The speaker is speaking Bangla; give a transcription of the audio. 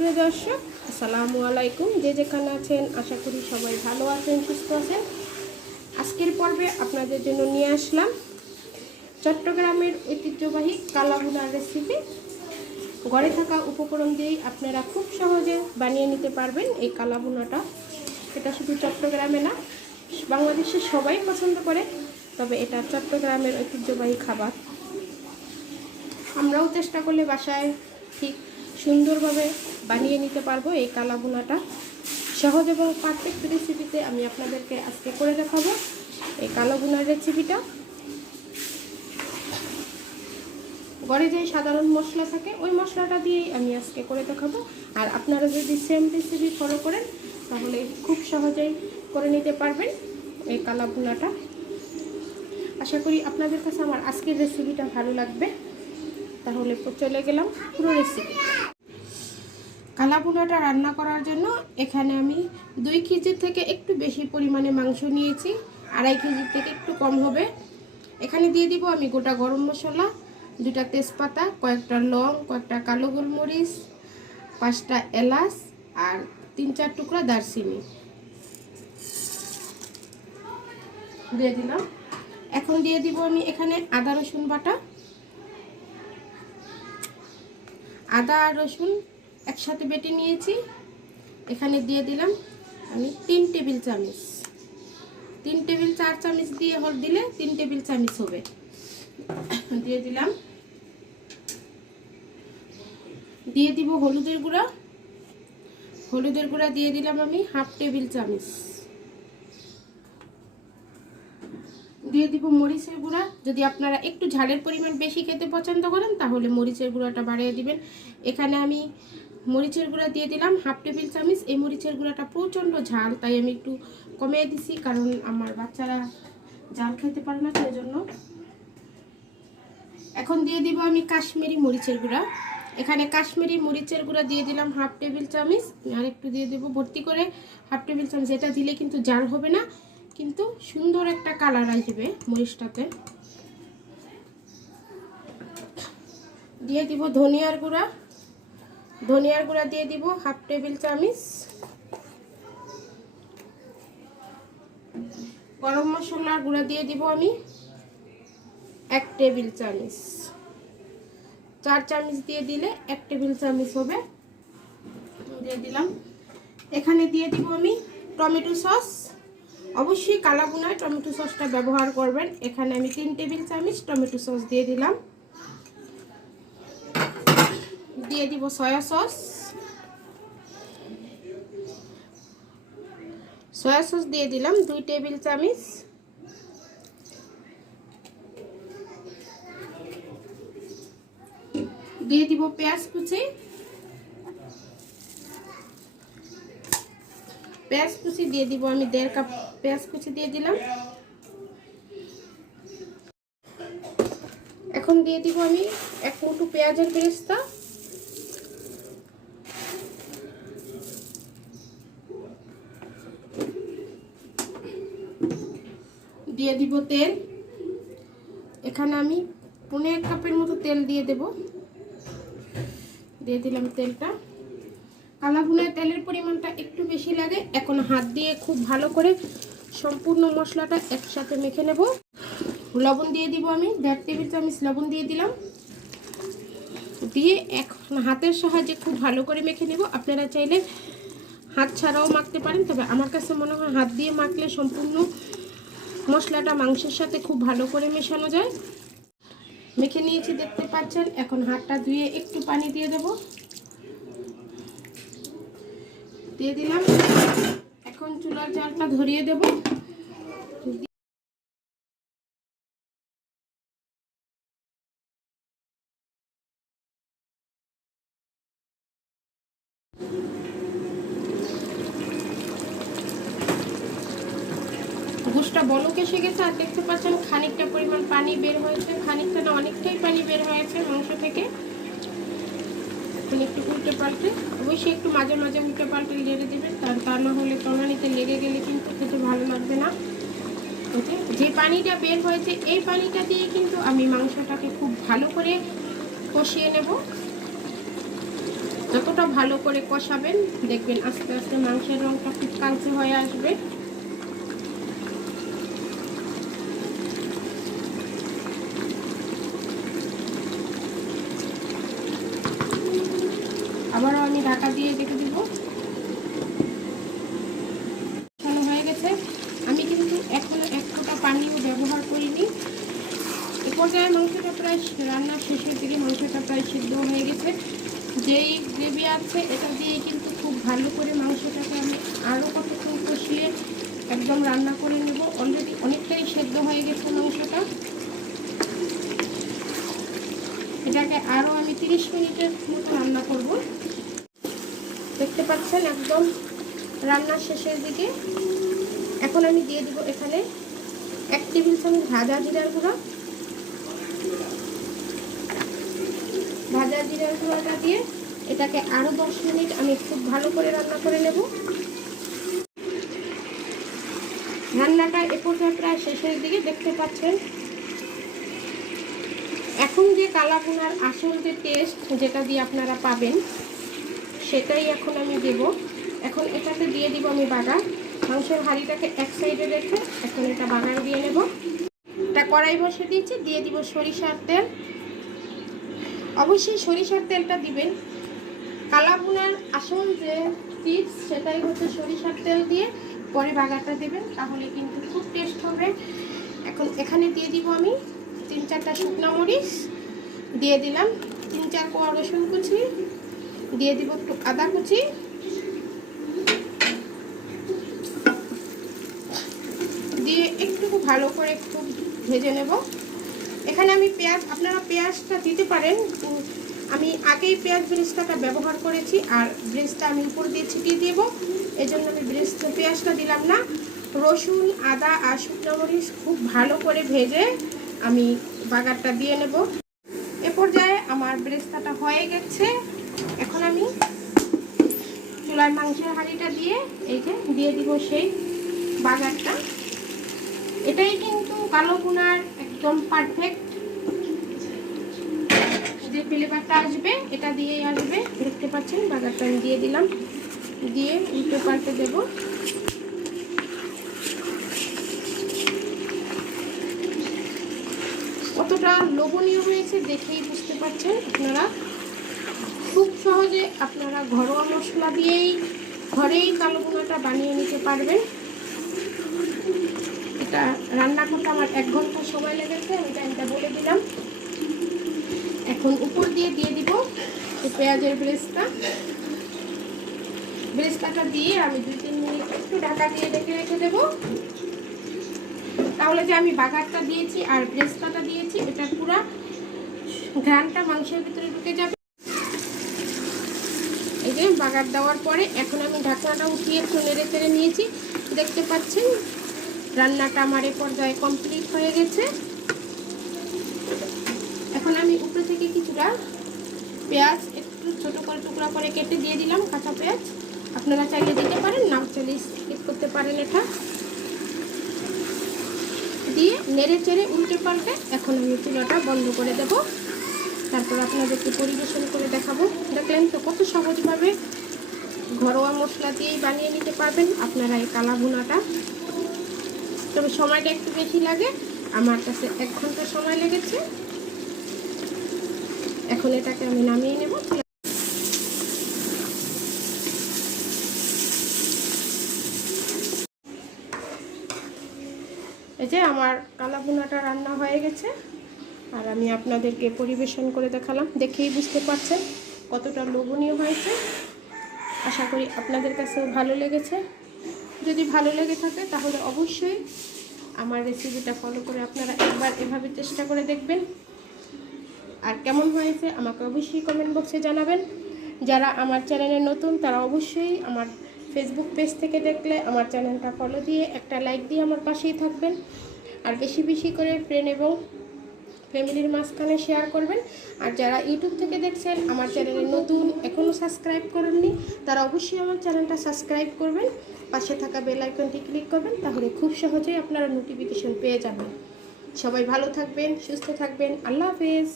সুপ্রিয় দর্শক, আসসালামু আলাইকুম। যে যেখানে আছেন, আশা করি সবাই ভালো আছেন, সুস্থ আছেন। আজকের পর্বে আপনাদের জন্য নিয়ে আসলাম চট্টগ্রামের ঐতিহ্যবাহী কালাভুনার রেসিপি ঘরে থাকা উপকরণ দিয়েই আপনারা খুব সহজে বানিয়ে নিতে পারবেন এই কালাভুনাটা এটা শুধু চট্টগ্রামে না বাংলাদেশের সবাই পছন্দ করে, তবে এটা চট্টগ্রামের ঐতিহ্যবাহী খাবার। আমরাও চেষ্টা করলে বাসায় ঠিক সুন্দরভাবে বানিয়ে নিতে পারব এই কালাভুনাটা। সহজ এবং পারফেক্ট রেসিপিতে আমি আপনাদেরকে আজকে করে দেখাবো এই কালাভুনার রেসিপিটা ঘরে যে সাধারণ মশলা থাকে, ওই মশলাটা দিয়েই আমি আজকে করে দেখাবো। আর আপনারা যদি সেম রেসিপি ফলো করেন, তাহলে খুব সহজেই করে নিতে পারবেন এই কালাভুনাটা। আশা করি আপনাদের কাছে আমার আজকের রেসিপিটা ভালো লাগবে। তাহলে চলে গেলাম পুরো রেসিপি কালাভুনাটা রান্না করার জন্য এখানে আমি দুই কেজির থেকে একটু বেশি পরিমাণে মাংস নিয়েছি, আড়াই কেজির থেকে একটু কম হবে। এখানে দিয়ে দিব আমি গোটা গরম মশলা দুটা তেজপাতা, কয়েকটা লং, কয়েকটা কালো গোলমরিচ, পাঁচটা এলাচ আর তিন চার টুকরা দারচিনি। দিয়ে দিলাম। এখন দিয়ে দিব আমি এখানে আদা রসুন বাটা। আদা রসুন একসাথে বেটে নিয়েছি। এখানে দিয়ে দিলাম আমি তিন টেবিল চামচ। তিন টেবিল চার চামচ দিয়ে হল দিলে তিন টেবিল চামচ হবে। দিয়ে দিলাম। দিয়ে দিব হলুদের গুঁড়া। হলুদের গুঁড়া দিয়ে দিলাম আমি হাফ টেবিল চামচ। দিয়ে দিব মরিচের গুঁড়া। যদি আপনারা একটু ঝালের পরিমাণ বেশি খেতে পছন্দ করেন, তাহলে মরিচের গুঁড়াটা বাড়িয়ে দিবেন। এখানে আমি মরিচের গুঁড়া দিয়ে দিলাম, হাফ টেবিল চামচ। এই মরিচের গুঁড়াটা প্রচণ্ড ঝাল, তাই আমি একটু কমিয়ে দিছি, কারণ আমার বাচ্চারা ঝাল খেতে পারে না, সেই জন্য। এখন দিয়ে দিব আমি কাশ্মীরি মরিচের গুঁড়া। এখানে কাশ্মীরি মরিচের গুঁড়া দিয়ে দিলাম হাফ টেবিল চামচ। আর একটু দিয়ে দেবো, ভর্তি করে হাফ টেবিল চামচ। এটা দিলে কিন্তু জাল হবে না, কিন্তু সুন্দর একটা কালার আসবে মরিচটাতে। দিয়ে দিব ধনিয়ার গুঁড়া। ধনিয়ার গুঁড়া দিয়ে দিব, হাফ টেবিল চামচ। গরম মশলার গুঁড়া দিয়ে দিব আমি, এক টেবিল চামচ। চার চামচ দিয়ে দিলে এক টেবিল চামচ হবে। দিয়ে দিলাম। এখানে দিয়ে দিব আমি টমেটো সস। অবশ্যই কালাগুনায় টমেটো সসটা ব্যবহার করবেন। এখানে আমি তিন টেবিল চামচ টমেটো সস দিয়ে দিলাম। দিয়ে দিব সয়া সস সয়া সস দিয়ে দিলাম দুই টেবিল চামচ। দিয়ে দিব পেঁয়াজ কুচি। পেঁয়াজ কুচি দিয়ে দিব আমি দেড় কাপ পেঁয়াজ কুচি দিয়ে দিলাম। এখন দিয়ে দিব আমি এক মুঠো পেঁয়াজের বেরেস্তা দিয়ে দিব তেল। এখানে আমি পনেরো এক কাপের মতো তেল দিয়ে দেব। দিয়ে দিলাম তেলটা। কালাভুনায় তেলের পরিমাণটা একটু বেশি লাগে। এখন হাত দিয়ে খুব ভালো করে সম্পূর্ণ মশলাটা একসাথে মেখে নেব। লবণ দিয়ে দিব আমি। দেড় টেবিল চামচ লবণ দিয়ে দিলাম। দিয়ে এখন হাতের সাহায্যে খুব ভালো করে মেখে নেব। আপনারা চাইলে হাত ছাড়াও মাখতে পারেন। তবে আমার কাছে মনে হয় হাত দিয়ে মাখলে সম্পূর্ণ মশলাটা মাংসের সাথে খুব ভালো করে মেশানো যায়। মেখে নিয়েছি, দেখতে পাচ্ছেন। এখন হাতটা ধুয়ে একটু পানি দিয়ে দেব। দিয়ে দিলাম। এখন চুলার জলটা ধরিয়ে দেব। গেছে আর দেখতে পাচ্ছেন খানিকটা পরিমাণ পানি বের হয়েছে। খানিকটা না, অনেকটাই পানি বের হয়েছে মাংস থেকে। একটু উল্টে পাল্টে, অবশ্যই একটু মাঝে মাঝে উল্টে পাল্টে লেগে দেবেন, কারণ তা না হলে তলানিতে লেগে গেলে কিন্তু খেতে ভালো লাগবে না। ওকে? যে পানিটা বের হয়েছে, এই পানিটা দিয়ে কিন্তু আমি মাংসটাকে খুব ভালো করে কষিয়ে নেব। যতটা ভালো করে কষাবেন, দেখবেন আস্তে আস্তে মাংসের রঙটা খুব কালচে হয়ে আসবে আবারও আমি ঢাকা দিয়ে রেখে দিব ভালো হয়ে গেছে আমি কিন্তু এখনও এক ফোঁটা পানিও ব্যবহার করিনি এ পর্যায়ে মাংসটা প্রায় রান্নার শেষের দিকে মাংসটা প্রায় সিদ্ধ হয়ে গেছে। যেই গ্রেভি আছে, এটা দিয়ে কিন্তু খুব ভালো করে মাংসটাকে আমি আরও কতক্ষণ কষিয়ে একদম রান্না করে নেব। অলরেডি অনেকটাই সেদ্ধ হয়ে গেছে মাংসটা। এটাকে আরও আমি তিরিশ মিনিটের মতো রান্না করব। দেখতে পাচ্ছেন একদম রান্নার শেষের দিকে। এখন আমি দিয়ে দিব এখানে এক টেবিল চামচ ভাজা জিরার গুঁড়া। ভাজা জিরার গুঁড়াটা দিয়ে এটাকে আরও দশ মিনিট আমি খুব ভালো করে রান্না করে নেব। রান্নাটা এ প্রায় শেষের দিকে দেখতে পাচ্ছেন। এখন যে কালাভুনার আসল যে টেস্ট যেটা দিয়ে আপনারা পাবেন, সেটাই এখন আমি দেব। এখন এটাতে দিয়ে দিব আমি বাগান মাংসের হাঁড়িটাকে এক সাইডে রেখে এখন এটা বাগান দিয়ে নেব। এটা কড়াই বসে দিয়েছি দিয়ে দিব সরিষার তেল। অবশ্যই সরিষার তেলটা দিবেন। কালাভুনার আসল যে টিপস সেটাই হচ্ছে সরিষার তেল দিয়ে পরে বাগারটা দেবেন, তাহলে কিন্তু খুব টেস্ট হবে। এখন এখানে দিয়ে দিব আমি তিন চারটা শুকনো মরিচ, দিয়ে দিলাম তিন চার কোয়া রসুন কুচি, দিয়ে দিব একটু আদা কুচি। দিয়ে একটু ভালো করে একটু ভেজে নেব। এখানে আমি পেঁয়াজ, আপনারা পেঁয়াজটা দিতে পারেন আমি আগেই পেঁয়াজ ব্রেস্তাটা ব্যবহার করেছি, আর ব্রেস্তা আমি উপর দিয়ে ছিটিয়ে দেব। এই জন্য আমি ব্রেস্তা পেঁয়াজটা দিলাম না। রসুন, আদা আর শুকনো মরিচ খুব ভালো করে ভেজে আমি বাগারটা দিয়ে নেব। এ পর্যায়ে আমার ব্রেস্তাটা হয়ে গেছে। এখন আমি চুলার মাংসের হাঁড়িটা দিয়ে এই যে দিয়ে দিব সেই বাগারটা। এটাই কিন্তু কালো গুনার একদম পারফেক্ট যে ফ্লেভারটা আসবে, এটা দিয়েই আসবে। দেখতে পাচ্ছেন বাগারটা আমি দিয়ে দিলাম। দিয়ে উল্টো পাল্টে দেবো। কতটা লোভনীয় হয়েছে দেখেই বুঝতে পারছেন আপনারা। খুব সহজে আপনারা ঘরোয়া মশলা দিয়েই ঘরেই কালো গুঁড়োটা বানিয়ে নিতে পারবেন। এটা রান্না করতে আমার এক ঘণ্টা সময় লেগেছে, আমি টাইমটা বলে দিলাম। এখন উপর দিয়ে দিয়ে দিব পেঁয়াজের ব্রেস্তা। ব্রেস্তাটা দিয়ে আমি দুই তিন মিনিট একটু ঢাকা দিয়ে রেখে রেখে দেবো। তাহলে যে আমি বাগারটা দিয়েছি আর ব্রেস্তাটা দিয়েছি, এটা পুরো ঘ্রানটা মাংসের ভিতরে ঢুকে যাবে। এই যে বাগার দেওয়ার পরে এখন আমি ঢাকনাটা উঠিয়ে একটু নেড়ে চেড়ে নিয়েছি। দেখতে পাচ্ছেন? রান্নাটা আমার এ পর্যায়ে কমপ্লিট হয়ে গেছে। এখন আমি উপরে থেকে কিছুটা পেঁয়াজ একটু ছোট করে টুকরা করে কেটে দিয়ে দিলাম, কাঁচা পেঁয়াজ। আপনারা চাইলে দিতে পারেন নাও চাইলে স্কিপ করতে পারেন এটা। দিয়ে নেড়ে চেড়ে উল্টে পাল্টে এখন আমি চুলাটা বন্ধ করে দেব। তারপর আপনাদেরকে পরিবেশন করে দেখাবো। দেখলেন তো কত সহজভাবে ঘরোয়া মশলা দিয়েই বানিয়ে নিতে পারবেন আপনারা এই কালা ভুনাটা তবে সময়টা একটু বেশি লাগে। আমার কাছে এক ঘণ্টা সময় লেগেছে। এখন এটাকে আমি নামিয়ে নেব। এই যে আমার কালা ভুনাটা রান্না হয়ে গেছে। আর আমি আপনাদেরকে পরিবেশন করে দেখালাম। দেখেই বুঝতে পারছেন কতটা লোভনীয় হয়েছে। আশা করি আপনাদের কাছেও ভালো লেগেছে। যদি ভালো লেগে থাকে তাহলে অবশ্যই আমার রেসিপিটা ফলো করে আপনারা একবার এভাবে চেষ্টা করে দেখবেন। আর কেমন হয়েছে আমাকে অবশ্যই কমেন্ট বক্সে জানাবেন। যারা আমার চ্যানেলে নতুন, তারা অবশ্যই আমার ফেসবুক পেজ থেকে দেখলে আমার চ্যানেলটা ফলো দিয়ে একটা লাইক দিয়ে আমার পাশেই থাকবেন। আর বেশি বেশি করে ফ্রেন্ড এবং ফ্যামিলির মাঝখানে শেয়ার করবেন। আর যারা ইউটিউব থেকে দেখছেন, আমার চ্যানেলে নতুন এখনও সাবস্ক্রাইব করেননি, তারা অবশ্যই আমার চ্যানেলটা সাবস্ক্রাইব করবেন। পাশে থাকা বেল আইকনটি ক্লিক করবেন, তাহলে খুব সহজেই আপনারা নোটিফিকেশন পেয়ে যাবেন। সবাই ভালো থাকবেন, সুস্থ থাকবেন। আল্লাহ হাফেজ।